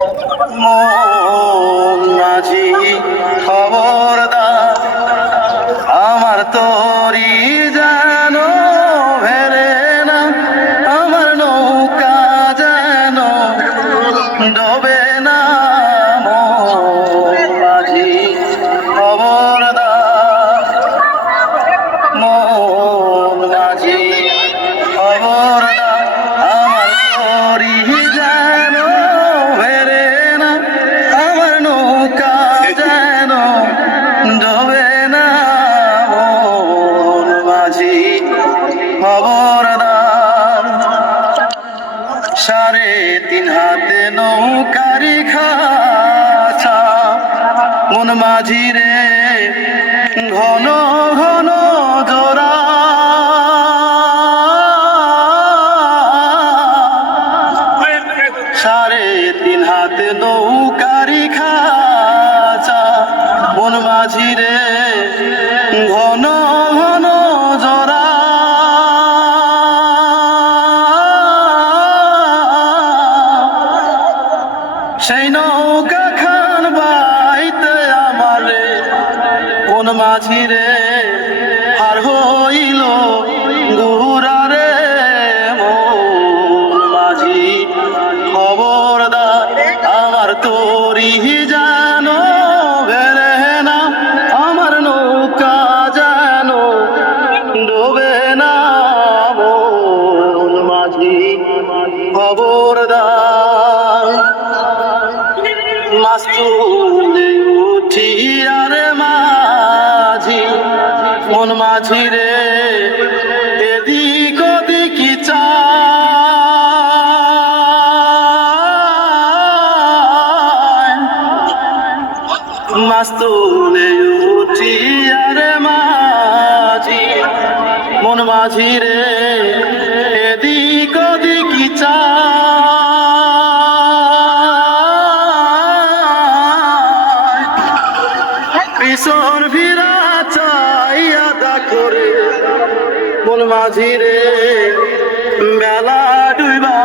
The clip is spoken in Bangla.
মন মাঝি খবরদার, আমার তরি যেন ভেরে না, আমার নৌকা যেন ডোবে না। মন মাঝি খবরদার, মন মাঝি খবরদার, আমার তরি যেন ভেরে না, আমার নৌকা যেন ডোবে না। মন মাঝি খবরদার, 3.5 হাতে নৌকারি খাঁচা, মন মাঝি রে ঘন ঘন জোড়া। 3.5 হাতে নৌকারি খাঁচা, মন মাঝি রে ঘন ঘন জোড়া। সেই নৌকা খান বাইতে আমারে কোন মাঝি রে হার হইল গুড়া রে। মন মাঝি খবরদার, আমার তরি যেন ভেরে না, আমার নৌকা যেন ডোবে না। মন মাঝি খবরদার, মাছ তুলে উঠি আরে মাঝি, মন মাঝি রে এদিক ওদিকি চায়। মাছ তুলে উঠি আরে মাঝি, মন মাঝি রে এদিক ওদিকি চায়। পিছন ফিরা চাইয়া দেখো রে, মন মাঝি রে বেলা ডুইবা